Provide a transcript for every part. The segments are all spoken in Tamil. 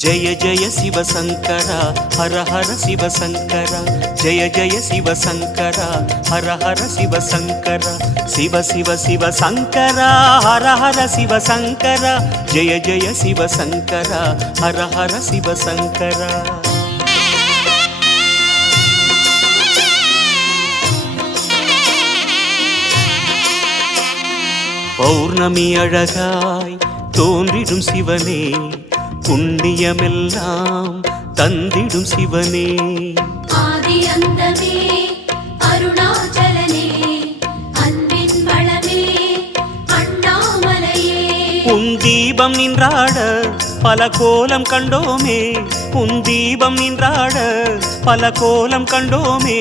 जय जय शिव शंकरा हर हर शिव शंकरा जय जय शिव शंकरा हर हर शिव शंकरा शिव शिव शिव शंकरा हर हर शिव शंकरा जय जय शिव शंकरा हर हर शिव शंकरा பௌர்ணமி அழகாய் தோன்றிடும் சிவனே புண்ணியமெல்லாம் தந்திடும் சிவனே ஆதி அந்தமே அருணாச்சலனே அன்பின் வளமே அண்ணாமலையே உன் தீபம் நின்றாட பல கோலம் கண்டோமே உன் தீபம் நின்றாட பல கோலம் கண்டோமே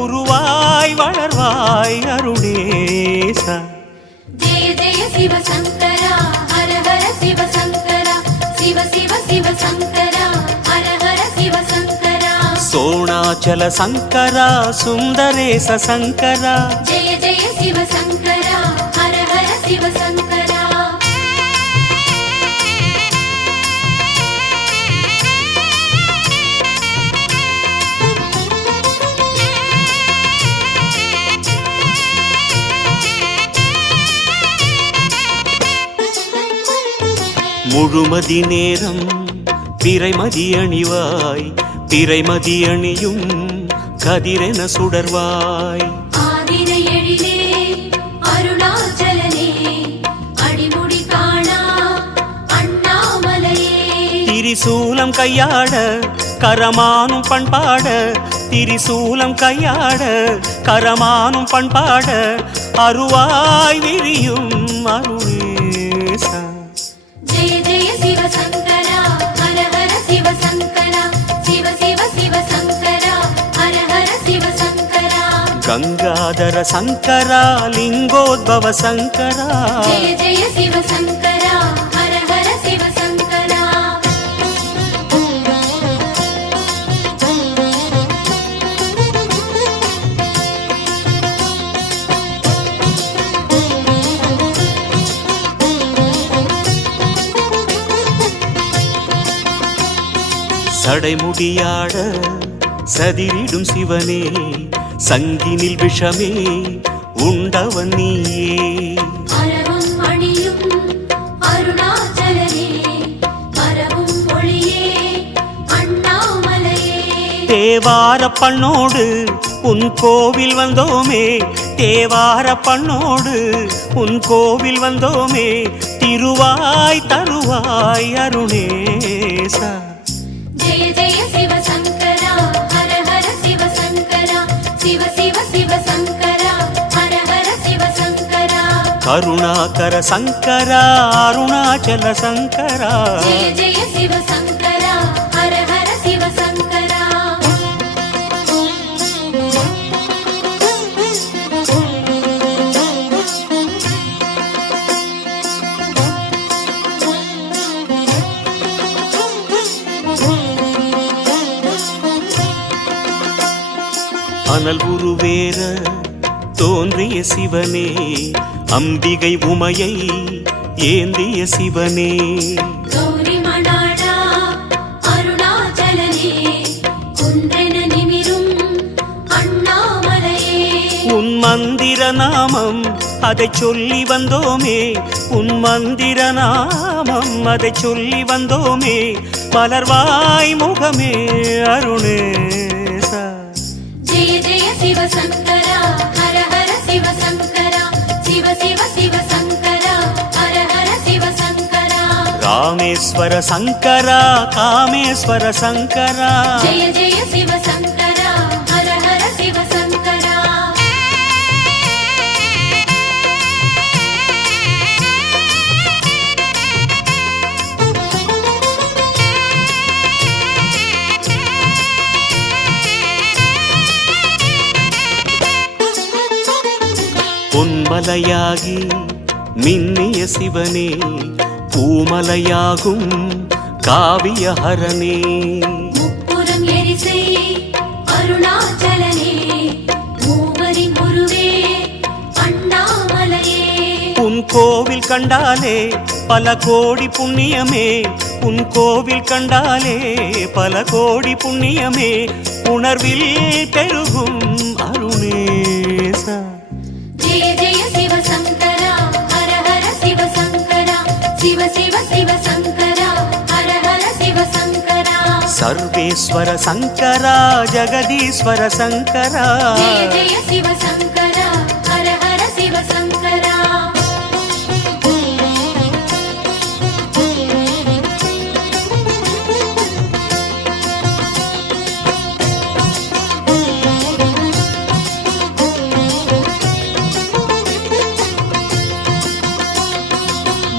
உருவாய் வளர்வாய் அருணேசா जय जय शिव शंकरा हर हर शिव शंकरा शिव शिव शिव शंकरा हर हर शिव शंकरा सोणाचल शंकरा सुंदरेश शंकरा जय जय शिव शंकरा हर हर शिव शंकरा முழுமதி நேரம் பிறைமதி அணிவாய் பிறைமதி அணியும் கதிரென சுடர்வாய் ஆதிரை எழிலே அருணாச்சலனே அடிமுடி காணா அண்ணாமலையே திரிசூலம் கையாட கரமானும் பண்பாட திரிசூலம் கையாட கரமானும் பண்பாட அருவாய் விரியும் அருணேசா जय जय शिव शंकरा हर हर शिव शंकरा शिव शिव शिव शंकरा हर हर शिव शंकरा गंगाधर शंकरा लिंगोद्भव शंकरा जय जय शिव शंकरा हर हर शिव शंकरा சடைமுடியாட சதிரிடும் சிவனே சங்கினில் விஷமே உண்டவன் நீயே அரவும் மணியும் அருணாச்சலனே வரவும் ஒளியே அண்ணாமலையே தேவார பண்ணோடு உன் கோவில் வந்தோமே தேவார பண்ணோடு உன் கோவில் வந்தோமே திருவாய் தருவாய் அருணேசா जय जय शिव शंकरा हर हर शिव शंकरा शिव शिव शिव शंकरा हर हर शिव शंकरा करुणाकर शंकरा अरुणाचल शंकरा जय जय शिव शंकरा हर हर शिव शंकरा அனல் உருவேற தோன்றிய சிவனே அம்பிகை உமையை ஏந்திய சிவனே கௌரி மணாளா அருணாச்சலனே குன்றென நிமிரும் அண்ணாமலையே உன் மந்திர நாமம் அதை சொல்லி வந்தோமே உன் மந்திர நாமம் அதை சொல்லி வந்தோமே மலர்வாய் முகமே அருணேசா जय जय शिव शंकरा हर हर शिव शंकरा शिव शिव शिव शंकरा हर हर शिव शंकरा ராமேஸ்வர சங்கரா காமேஸ்வர சங்கரா जय जय शिव शंकरा हर हर शिव शंकरा பொன்மலையாகி மின்னிய சிவனே பூமலையாகும் காவியஹரனே முப்புறம் எரிசை அருணாச்சலனே மூவரின் குருவே அண்ணாமலையே உன் கோவில் கண்டாலே பல கோடி புண்ணியமே உன் கோவில் கண்டாலே பல கோடி புண்ணியமே உணர்வில் பெருகும் அருணேசா. ஜெய ஜெய சிவ சங்கரா ஹர ஹர சிவ சங்கரா சிவ சிவ சிவ சங்கரா ஹர ஹர சிவ சங்கரா. சர்வேஸ்வர சங்கரா ஜெகதீஸ்வர சங்கரா. ஜெய ஜெய சிவ சங்கரா ஹர ஹர சிவ சங்கரா.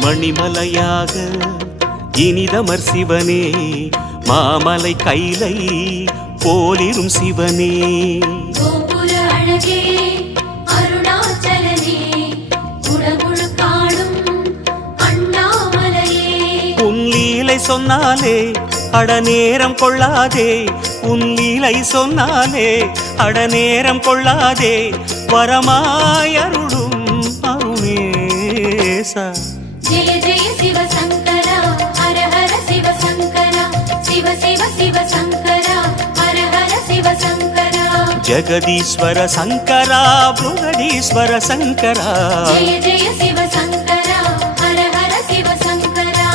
மணிமலையாக இனிதமர் சிவனே மாமலை கைலை போலிரும் சிவனே. கோபுர அழகே அருணாச்சலனே குடமுழு காணும் அண்ணாமலையே. உன் லீலை சொன்னாலே அடநேரம் கொள்ளாதே, உன் லீலை சொன்னாலே அடநேரம் கொள்ளாதே, வரமாய் அருளும் அருணேசா. ஜெய ஜெய சிவ சங்கரா ஹர ஹர சிவ சங்கரா சிவ சிவ சிவ சங்கரா ஹர ஹர சிவ சங்கரா. ஜெகதீஸ்வர சங்கரா புருகடீஸ்வர சங்கரா. ஜெய ஜெய சிவ சங்கரா ஹர ஹர சிவ சங்கரா.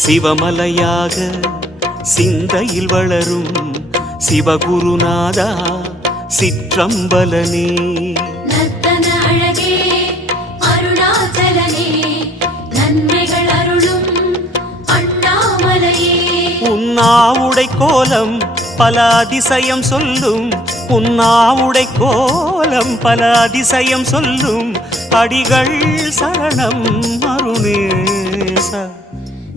சிவமலையாக சிந்தையில் வளரும் சிவகுருநாதா சிற்றம்பலனே. நர்த்தன அழகே அருணாச்சலனே நன்மைகள் அருளும் அண்ணாமலையே. உன்னாவுடை கோலம் பல அதிசயம் சொல்லும், உன்னாவுடை கோலம் பல அதிசயம் சொல்லும், அடிகள் சரணம் அருணேசா.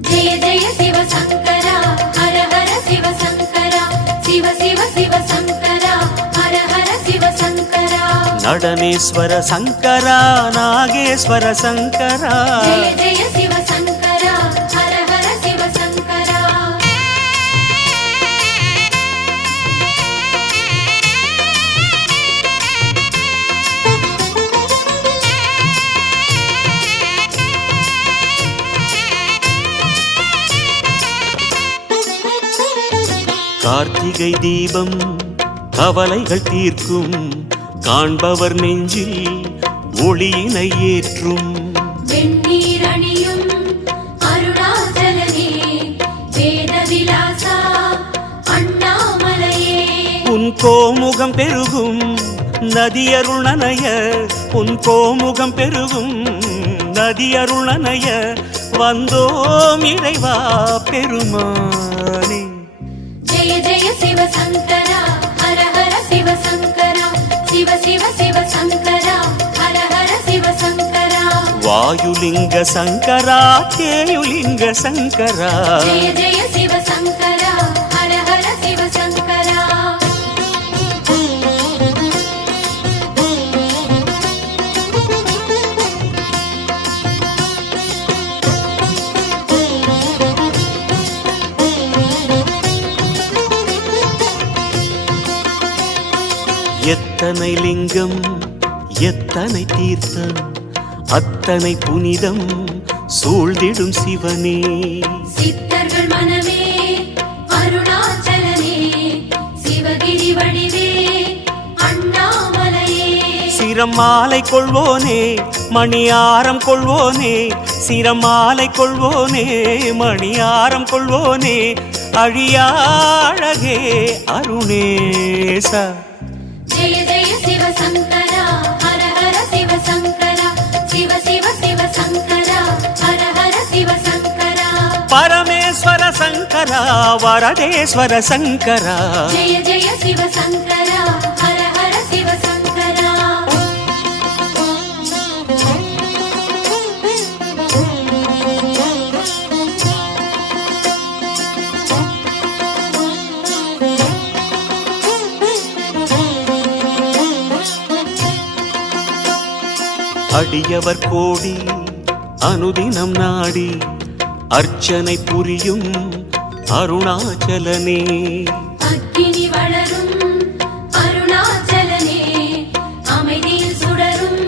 ஜெய ஜெய சிவ சங்கரா ஹர ஹர சிவ சங்கரா சிவ சிவ சிவ சங்கரா ஹர ஹர சிவ சங்கரா. நடனேஸ்வர சங்கரா நாகேஸ்வர சங்கரா. ஜெய ஜெய சிவ சங்கரா ஹர ஹர சிவ சங்கரா. கார்த்திகை தீபம் கவலைகள் தீர்க்கும், காண்பவர் நெஞ்சில் ஒளியினை ஏற்றும். வெண்ணீர் அணியும் அருணாச்சலனே வேத விலாசா அண்ணாமலையே. உன் கோமுகம் பெருகும் நதியருள் நனைய, உன் கோமுகம் பெருகும் நதியருள் நனைய, வந்தோம் இறைவா பெருமானே. ஜெய ஜெய சிவ சங்கரா ஹர ஹர சிவ சங்கரா சிவ சிவ சிவ சங்கரா ஹர ஹர சிவ சங்கரா. வாயுலிங்க சங்கரா கேயுலிங்க சங்கரா. ஜெய ஜெய சிவ சங்கரா ஹர ஹர சிவ சங்கரா. எத்தனை லிங்கம் எத்தனை தீர்த்தம் அத்தனை புனிதம் சூழ்ந்திடும் சிவனே. சித்தர்கள் மனமே அருணாச்சலனே சிவகிரி வடிவே அண்ணாமலையே. சிரம் மாலை கொள்வோனே மணியாரம் கொள்வோனே, சிரம் மாலை கொள்வோனே மணியாரம் கொள்வோனே, அழியா அழகே அருணேசா. ஜெய ஜெய சிவ சங்கரா ஹர ஹர சிவ சங்கரா சிவ சிவ சிவ சங்கரா ஹர ஹர சிவ சங்கரா. பரமேஸ்வர சங்கரா வரதேஸ்வர சங்கரா. ஜெய ஜெய சிவ சங்கரா ஹர ஹர சிவ சங்கரா. அடியவர் கோடி அனுதினம் நாடி அர்ச்சனை புரியும் அருணாச்சலனே அக்கினி வளரும் அருணாச்சலனே அமைதியில் சுடரும்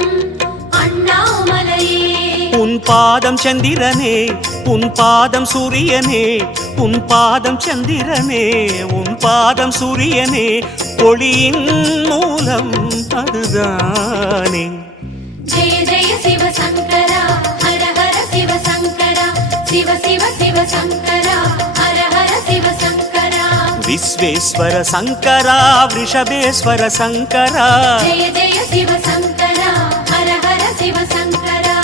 அண்ணாமலையே உன் பாதம் சந்திரனே உன் பாதம் சூரியனே உன் பாதம் சந்திரனே உன் பாதம் சூரியனே ஒளியின் மூலம் அதுதானே ஜெய ஜெய சிவ சங்கரா ஹர ஹர சிவ சங்கரா சிவ சிவ சிவ சங்கரா ஹர ஹர சிவ சங்கரா விஸ்வேஸ்வர சங்கரா ரிஷபேஸ்வர சங்கரா ஜெய ஜெய சிவ சங்கரா ஹர ஹர சிவ சங்கரா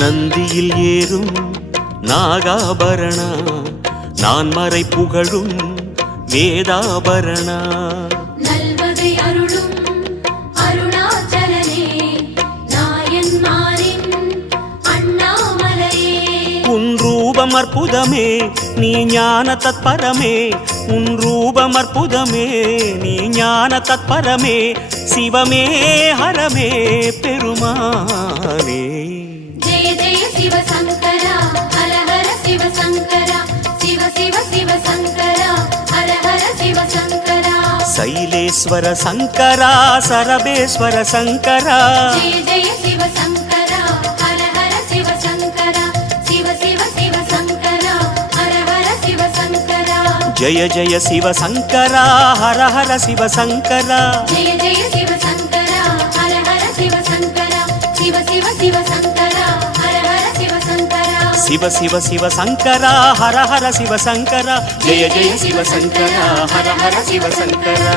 நந்தியில் ஏறும் நாகாபரணா நான் மறை புகழும் வேதாபரணா நல்வகை அருளும் அருணாச்சலனே நாயன்மாரின் அண்ணாமலையே உன் ரூபம் அற்புதமே நீ ஞான தத்பரமே உன் ரூபம் அற்புதமே நீ ஞான தத்பரமே சிவமே ஹரமே பெருமானே ஜெய ஜெய சிவ சங்கரா ஹர ஹர சிவ சங்கரா சிவ சிவ சிவ சங்கரா ஹர ஹர சிவ சங்கரா சைலேஸ்வர சங்கரா சரபேஸ்வர சங்கரா ஜெய ஜெய சிவ சங்கரா ஹர ஹர சிவ சங்கரா சிவ சிவ சிவ சங்கரா ஹர ஹர சிவ சங்கரா ஜய ஜய சிவ சங்கரா ஹர ஹர சிவ சங்கரா ஜெய ஜெய சிவ சங்கரா ஹர ஹர சிவ சங்கரா சிவ சிவ சிவ சங்கரா ஹர ஹர சிவ சங்கரா சிவ சிவ சிவ சங்கரா ஹர ஹர சிவ சங்கரா ஜய ஜய சிவ சங்கரா ஹர ஹர சிவ சங்கரா